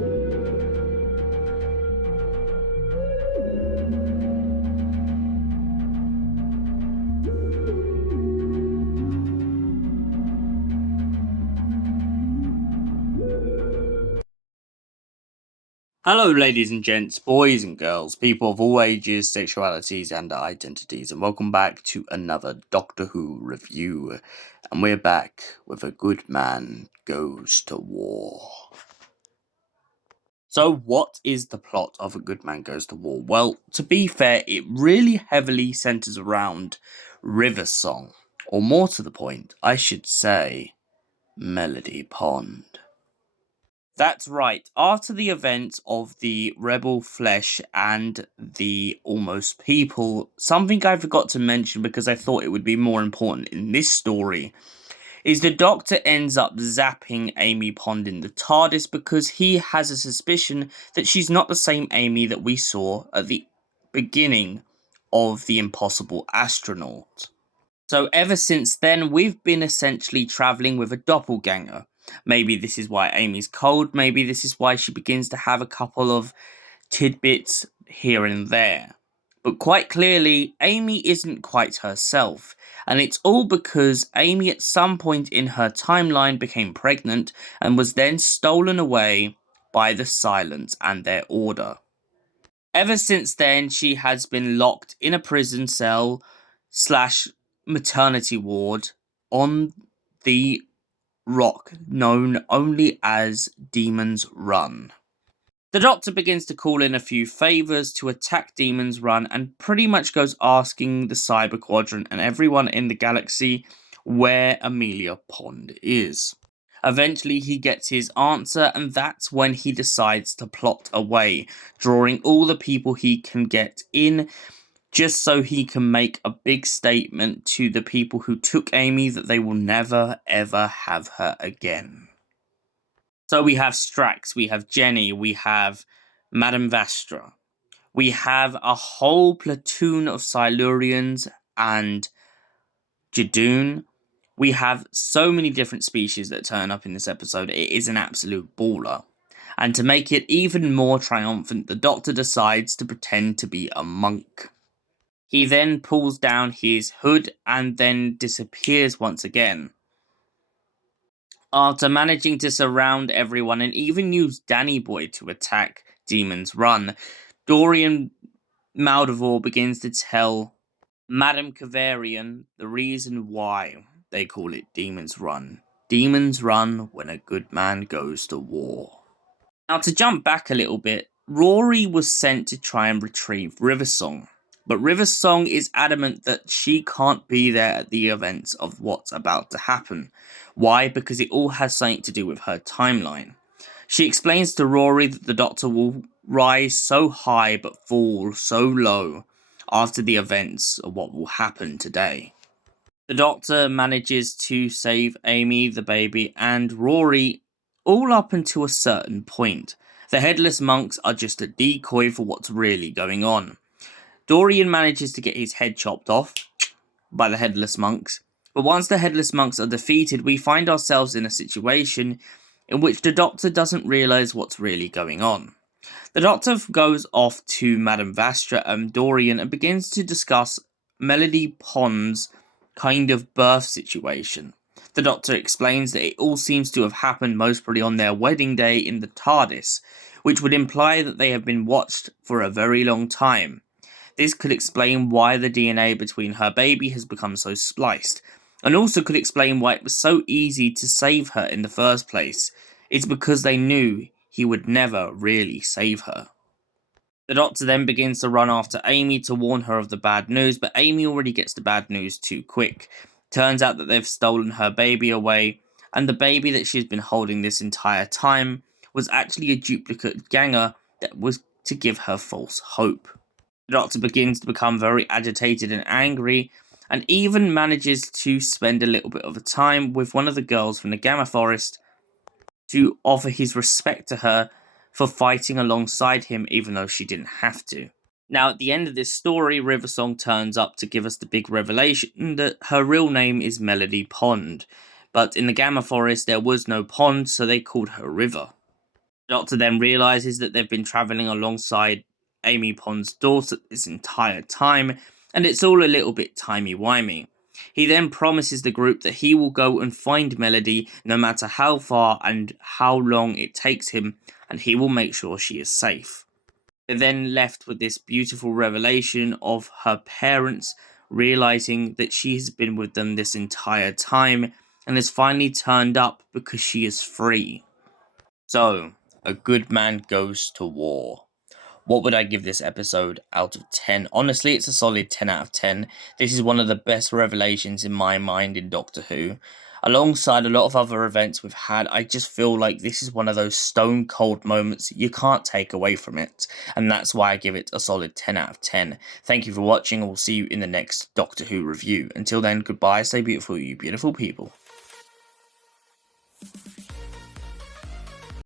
Hello, ladies and gents, boys and girls, people of all ages, sexualities, and identities, and welcome back to another Doctor Who review. And we're back with A Good Man Goes to War. So, what is the plot of A Good Man Goes to War? Well, to be fair, it really heavily centers around River Song, or more to the point, I should say, Melody Pond. That's right. After the events of the Rebel Flesh and the Almost People, something I forgot to mention because I thought it would be more important in this story is the Doctor ends up zapping Amy Pond in the TARDIS because he has a suspicion that she's not the same Amy that we saw at the beginning of The Impossible Astronaut. So ever since then, we've been essentially travelling with a doppelganger. Maybe this is why Amy's cold, maybe this is why she begins to have a couple of tidbits here and there. But quite clearly, Amy isn't quite herself, and it's all because Amy at some point in her timeline became pregnant and was then stolen away by the Silence and their order. Ever since then, she has been locked in a prison cell slash maternity ward on the rock known only as Demon's Run. The Doctor begins to call in a few favours to attack Demon's Run and pretty much goes asking the Cyber Quadrant and everyone in the galaxy where Amelia Pond is. Eventually he gets his answer, and that's when he decides to plot away, drawing all the people he can get in, just so he can make a big statement to the people who took Amy that they will never ever have her again. So we have Strax, we have Jenny, we have Madame Vastra, we have a whole platoon of Silurians and Jadoon. We have so many different species that turn up in this episode. It is an absolute baller. And to make it even more triumphant, the Doctor decides to pretend to be a monk. He then pulls down his hood and then disappears once again. After managing to surround everyone and even use Danny Boy to attack Demon's Run, Dorian Maldivore begins to tell Madame Kavarian the reason why they call it Demon's Run. Demons run when a good man goes to war. Now, to jump back a little bit, Rory was sent to try and retrieve Riversong, but Riversong is adamant that she can't be there at the events of what's about to happen. Why? Because it all has something to do with her timeline. She explains to Rory that the Doctor will rise so high but fall so low after the events of what will happen today. The Doctor manages to save Amy, the baby, and Rory all up until a certain point. The Headless Monks are just a decoy for what's really going on. Dorian manages to get his head chopped off by the Headless Monks, but once the Headless Monks are defeated, we find ourselves in a situation in which the Doctor doesn't realise what's really going on. The Doctor goes off to Madame Vastra and Dorian and begins to discuss Melody Pond's kind of birth situation. The Doctor explains that it all seems to have happened most probably on their wedding day in the TARDIS, which would imply that they have been watched for a very long time. This could explain why the DNA between her baby has become so spliced, and also could explain why it was so easy to save her in the first place. It's because they knew he would never really save her. The Doctor then begins to run after Amy to warn her of the bad news, but Amy already gets the bad news too quick. Turns out that they've stolen her baby away, and the baby that she's been holding this entire time was actually a duplicate ganger that was to give her false hope. The Doctor begins to become very agitated and angry, and even manages to spend a little bit of a time with one of the girls from the Gamma Forest to offer his respect to her for fighting alongside him even though she didn't have to. Now, at the end of this story, Riversong turns up to give us the big revelation that her real name is Melody Pond, but in the Gamma Forest there was no pond, so they called her River. Doctor then realizes that they've been traveling alongside Amy Pond's daughter this entire time, and it's all a little bit timey-wimey. He then promises the group that he will go and find Melody no matter how far and how long it takes him, and he will make sure she is safe. They're then left with this beautiful revelation of her parents realizing that she has been with them this entire time and has finally turned up because she is free. So, a good man goes to war. What would I give this episode out of 10? Honestly, it's a solid 10 out of 10. This is one of the best revelations in my mind in Doctor Who. Alongside a lot of other events we've had, I just feel like this is one of those stone cold moments you can't take away from it. And that's why I give it a solid 10 out of 10. Thank you for watching, and we'll see you in the next Doctor Who review. Until then, goodbye, stay beautiful, you beautiful people.